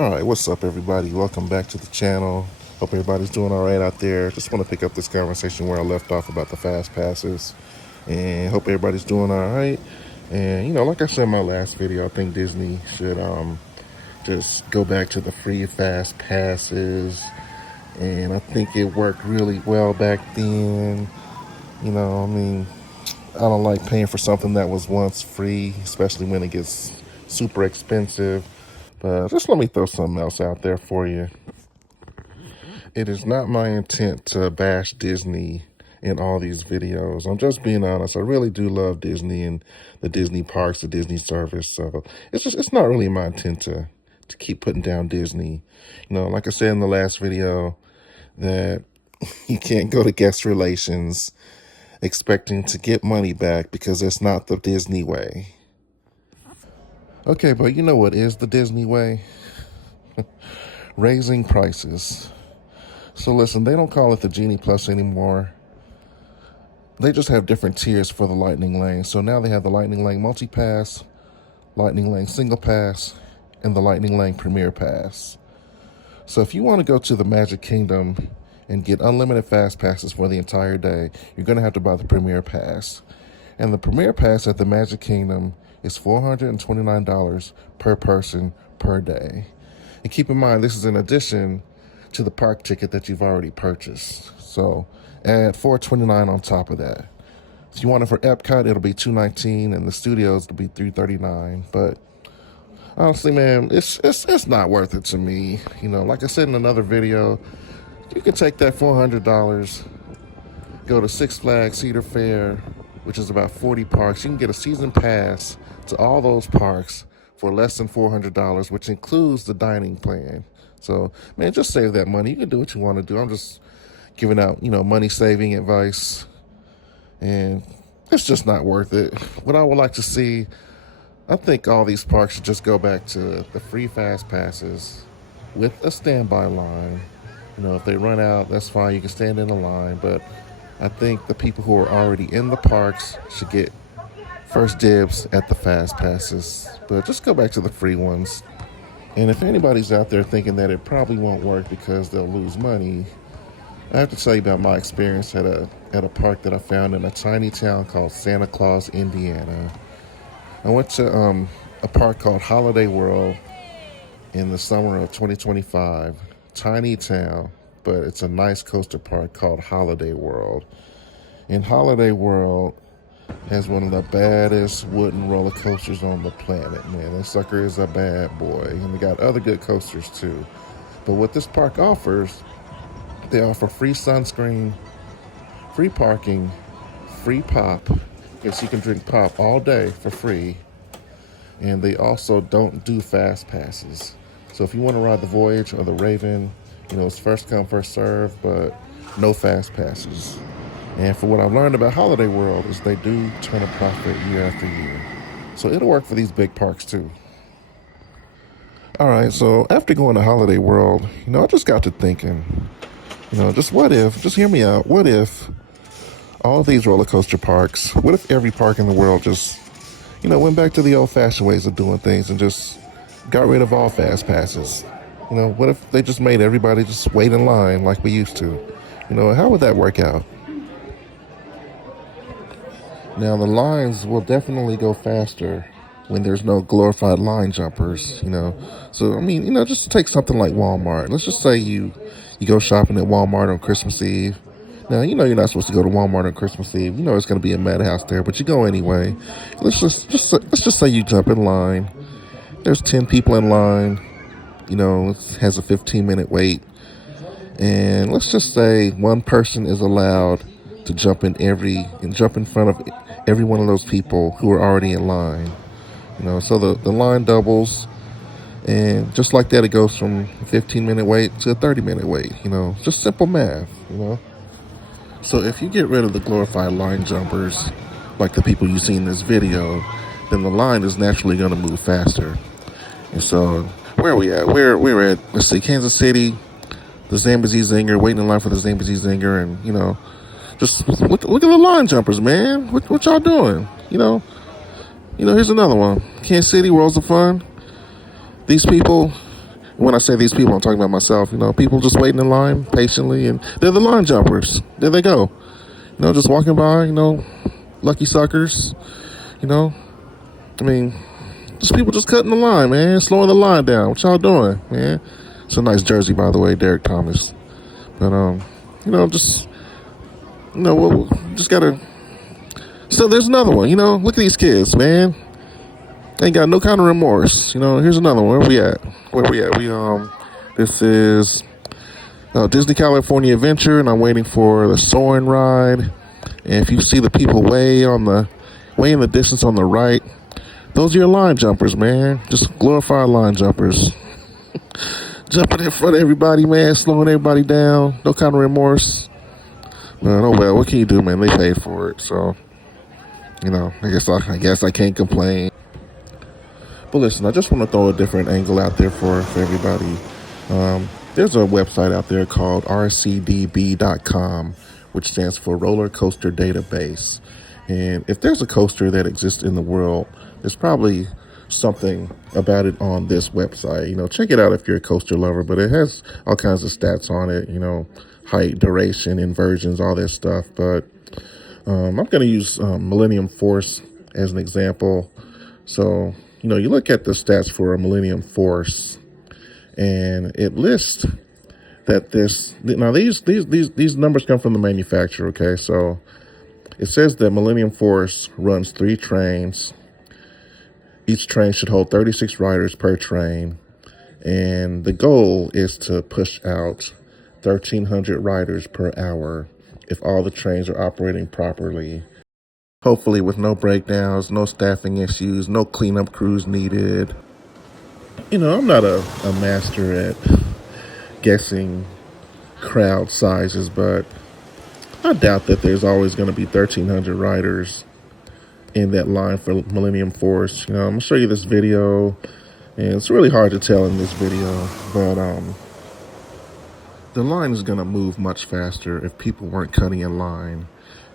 All right, what's up, everybody? Welcome back to the channel. Hope everybody's doing all right out there. Just want to pick up this conversation where I left off about the fast passes, and hope everybody's doing all right. And like I said in my last video, I think Disney should just go back to the free fast passes, and I think it worked really well back then. I mean, I don't like paying for something that was once free, especially when it gets super expensive. But just let me throw something else out there for you. It is not my intent to bash Disney in all these videos. I'm just being honest. I really do love Disney and the Disney parks, the Disney service. So it's not really my intent to keep putting down Disney. Like I said in the last video, that you can't go to guest relations expecting to get money back because it's not the Disney way. Okay, but you know what is the Disney way? Raising prices. So listen, they don't call it the Genie Plus anymore. They just have different tiers for the Lightning Lane. So now they have the Lightning Lane Multi-Pass, Lightning Lane Single Pass, and the Lightning Lane Premier Pass. So if you want to go to the Magic Kingdom and get unlimited fast passes for the entire day, you're going to have to buy the Premier Pass. And the Premier Pass at the Magic Kingdom is $429 per person per day. And keep in mind, this is in addition to the park ticket that you've already purchased. So add $429 on top of that. If you want it for Epcot, it'll be $219, and the studios will be $339. But honestly, man, it's not worth it to me. Like I said in another video, you can take that $400, go to Six Flags Cedar Fair, which is about 40 parks. You can get a season pass to all those parks for less than $400, which includes the dining plan. So, man, just save that money. You can do what you want to do. I'm just giving out, money-saving advice, and it's just not worth it. What I would like to see, I think all these parks should just go back to the free fast passes with a standby line. If they run out, that's fine. You can stand in a line, but I think the people who are already in the parks should get first dibs at the fast passes, but just go back to the free ones. And if anybody's out there thinking that it probably won't work because they'll lose money, I have to tell you about my experience at a park that I found in a tiny town called Santa Claus, Indiana. I went to a park called Holiday World in the summer of 2025. Tiny town, but it's a nice coaster park called Holiday World. And Holiday World has one of the baddest wooden roller coasters on the planet, man. That sucker is a bad boy. And we got other good coasters too. But what this park offers, they offer free sunscreen, free parking, free pop. Yes, you can drink pop all day for free. And they also don't do fast passes. So if you want to ride the Voyage or the Raven, it's first come, first serve, but no fast passes. And for what I've learned about Holiday World is they do turn a profit year after year. So it'll work for these big parks too. All right, so after going to Holiday World, I just got to thinking, just hear me out. What if all these roller coaster parks, what if every park in the world just, went back to the old fashioned ways of doing things and just got rid of all fast passes? What if they just made everybody just wait in line like we used to? How would that work out? Now, the lines will definitely go faster when there's no glorified line jumpers, So, I mean, just take something like Walmart. Let's just say you go shopping at Walmart on Christmas Eve. Now, you're not supposed to go to Walmart on Christmas Eve. It's going to be a madhouse there, but you go anyway. Let's just say you jump in line. There's 10 people in line. It has a 15-minute wait. And let's just say one person is allowed to jump in front of every one of those people who are already in line. So the line doubles, and just like that, it goes from a 15-minute wait to a 30-minute wait. Just simple math. So if you get rid of the glorified line jumpers, like the people you see in this video, then the line is naturally going to move faster. And so where are we at? We're at, let's see, Kansas City, the Zambezi Zinger, waiting in line for the Zambezi Zinger, and just look at the line jumpers, man. What y'all doing? Here's another one. Kansas City, Worlds of Fun. These people, When I say these people, I'm talking about myself. People just waiting in line patiently, and they're the line jumpers. There they go. Just walking by. Lucky suckers. You know, I mean, just people just cutting the line, man, slowing the line down. What y'all doing, man? It's a nice jersey, by the way, Derek Thomas. But just just gotta. So there's another one. Look at these kids, man. They ain't got no kind of remorse. Here's another one. Where we at? This is Disney California Adventure, and I'm waiting for the Soarin' ride. And if you see the people way in the distance on the right, those are your line jumpers, man. Just glorified line jumpers. Jumping in front of everybody, man, slowing everybody down. No kind of remorse. Oh well, what can you do, man? They paid for it, so I guess I can't complain. But listen, I just want to throw a different angle out there for everybody. There's a website out there called rcdb.com, which stands for Roller Coaster Database. And if there's a coaster that exists in the world, there's probably something about it on this website. Check it out if you're a coaster lover, but it has all kinds of stats on it, height, duration, inversions, all that stuff. But I'm going to use Millennium Force as an example. So, you look at the stats for a Millennium Force, and it lists that these numbers come from the manufacturer. Okay, so it says that Millennium Force runs 3 trains. Each train should hold 36 riders per train, and the goal is to push out 1,300 riders per hour if all the trains are operating properly. Hopefully with no breakdowns, no staffing issues, no cleanup crews needed. I'm not a master at guessing crowd sizes, but I doubt that there's always going to be 1,300 riders in that line for Millennium Force. I'm going to show you this video, and it's really hard to tell in this video, but the line is going to move much faster if people weren't cutting in line.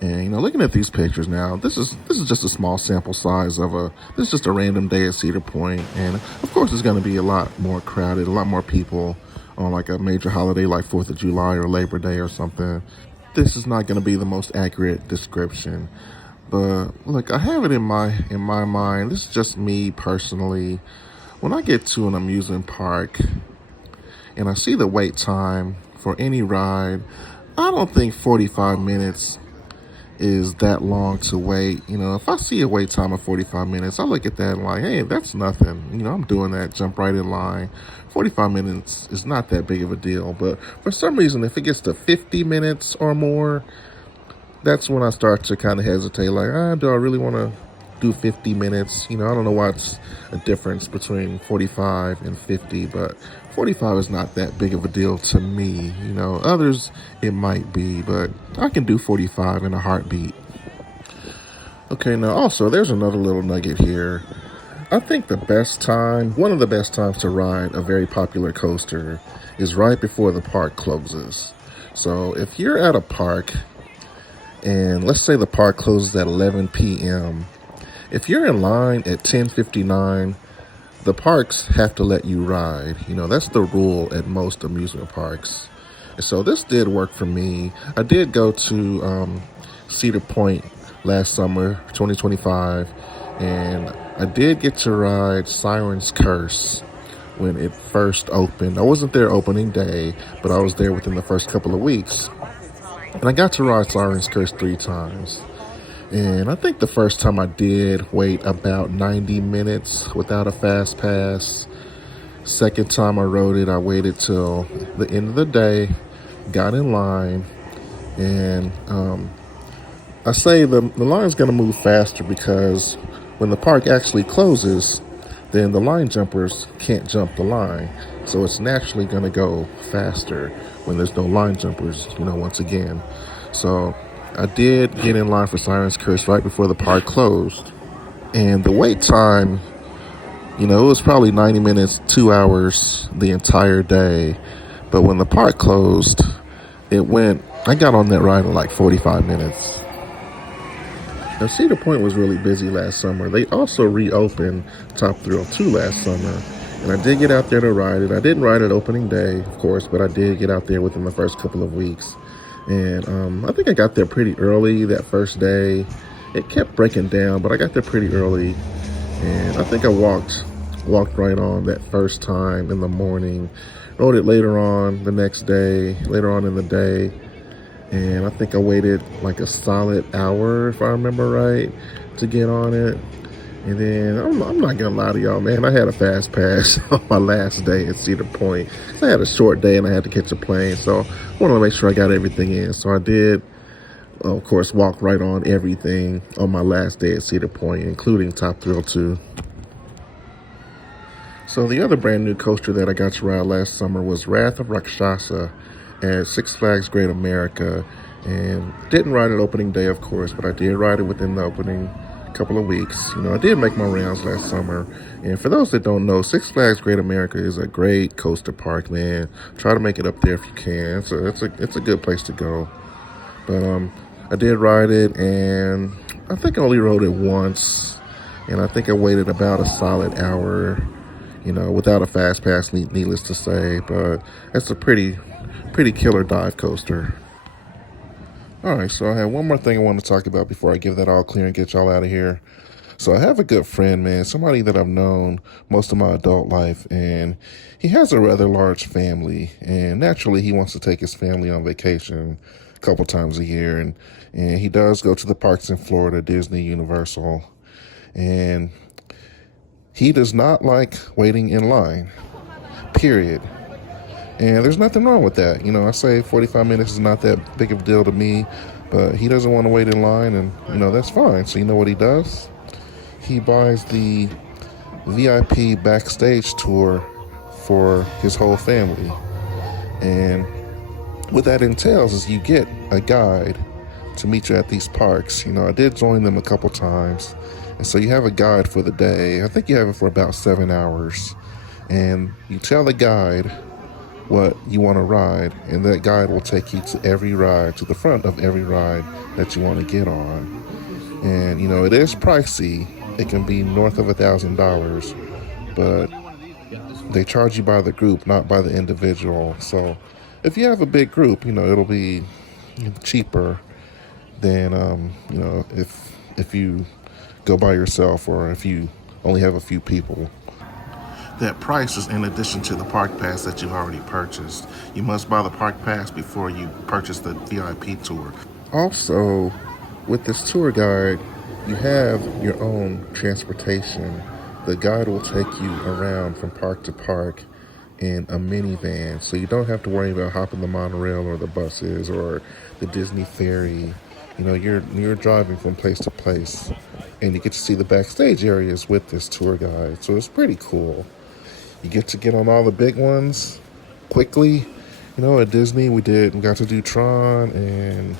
And, looking at these pictures now, this is just a small sample size this is just a random day at Cedar Point. And of course, it's going to be a lot more crowded, a lot more people on like a major holiday like 4th of July or Labor Day or something. This is not going to be the most accurate description. But look, I have it in my mind. This is just me personally. When I get to an amusement park and I see the wait time for any ride, I don't think 45 minutes is that long to wait. If I see a wait time of 45 minutes, I look at that and like, hey, that's nothing. I'm doing that, jump right in line. 45 minutes is not that big of a deal. But for some reason, if it gets to 50 minutes or more, that's when I start to kind of hesitate. Like, do I really want to do 50 minutes? I don't know why it's a difference between 45 and 50, but 45 is not that big of a deal to me. Others it might be, but I can do 45 in a heartbeat. Okay, now also there's another little nugget here. I think one of the best times to ride a very popular coaster is right before the park closes. So if you're at a park and let's say the park closes at 11 p.m., if you're in line at 10:59, the parks have to let you ride. That's the rule at most amusement parks. And so this did work for me. I did go to Cedar Point last summer, 2025, and I did get to ride Siren's Curse when it first opened. I wasn't there opening day, but I was there within the first couple of weeks. And I got to ride Siren's Curse 3 times. And I think the first time I did wait about 90 minutes without a fast pass. Second time I rode it, I waited till the end of the day, got in line, and I say the line's going to move faster because when the park actually closes, then the line jumpers can't jump the line. So it's naturally going to go faster when there's no line jumpers, once again. So I did get in line for Siren's Curse right before the park closed. And the wait time, it was probably 90 minutes, 2 hours the entire day. But when the park closed, I got on that ride in like 45 minutes. Now, Cedar Point was really busy last summer. They also reopened Top Thrill 2 last summer. And I did get out there to ride it. I didn't ride it opening day, of course, but I did get out there within the first couple of weeks. And I think I got there pretty early that first day. It kept breaking down, but I got there pretty early. And I think I walked right on that first time in the morning. Rode it later on the next day, later on in the day. And I think I waited like a solid hour, if I remember right, to get on it. And then I'm not gonna lie to y'all, man. I had a fast pass on my last day at Cedar Point. So I had a short day and I had to catch a plane. So I wanted to make sure I got everything in. So I did, of course, walk right on everything on my last day at Cedar Point, including Pt.2. So the other brand new coaster that I got to ride last summer was Wrath of Rakshasa at Six Flags Great America. And didn't ride it opening day, of course, but I did ride it within the opening couple of weeks. I did make my rounds last summer. And for those that don't know, Six Flags Great America is a great coaster park, man. Try to make it up there if you can. So it's a good place to go. But I did ride it, and I think I only rode it once. And I think I waited about a solid hour, without a fast pass, needless to say. But it's a pretty killer dive coaster. All right, so I have one more thing I want to talk about before I give that all clear and get y'all out of here. So I have a good friend, man, somebody that I've known most of my adult life, and he has a rather large family, and naturally he wants to take his family on vacation a couple times a year, and he does go to the parks in Florida, Disney, Universal, and he does not like waiting in line, period. And there's nothing wrong with that. I say 45 minutes is not that big of a deal to me, but he doesn't want to wait in line, and, that's fine. So you know what he does? He buys the VIP backstage tour for his whole family. And what that entails is you get a guide to meet you at these parks. I did join them a couple times. And so you have a guide for the day. I think you have it for about 7 hours. And you tell the guide what you want to ride, and that guide will take you to every ride, to the front of every ride that you want to get on. And it is pricey. It can be north of $1,000, but they charge you by the group, not by the individual. So if you have a big group, it'll be cheaper than if you go by yourself, or if you only have a few people. That price is in addition to the park pass that you've already purchased. You must buy the park pass before you purchase the VIP tour. Also, with this tour guide, you have your own transportation. The guide will take you around from park to park in a minivan, so you don't have to worry about hopping the monorail or the buses or the Disney ferry. You're driving from place to place, and you get to see the backstage areas with this tour guide. So it's pretty cool. You get to get on all the big ones quickly. At Disney, we got to do Tron and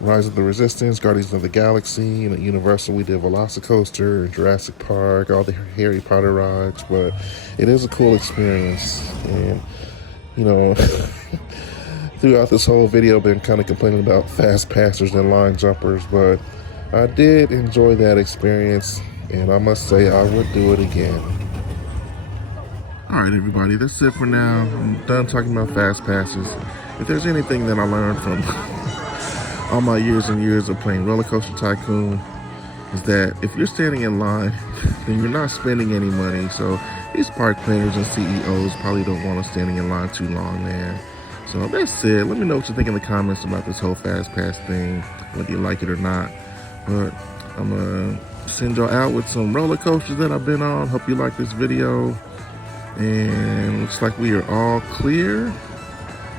Rise of the Resistance, Guardians of the Galaxy, and at Universal, we did Velocicoaster and Jurassic Park, all the Harry Potter rides. But it is a cool experience. And, throughout this whole video, I've been kind of complaining about fast passers and line jumpers, but I did enjoy that experience, and I must say I would do it again. All right, everybody, that's it for now. I'm done talking about fast passes. If there's anything that I learned from all my years and years of playing Roller Coaster Tycoon, is that if you're standing in line, then you're not spending any money. So these park planners and CEOs probably don't want us standing in line too long, man. So that's it. Let me know what you think in the comments about this whole fast pass thing, whether you like it or not. But I'm gonna send y'all out with some roller coasters that I've been on. Hope you like this video. And looks like we are all clear.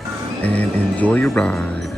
And enjoy your ride.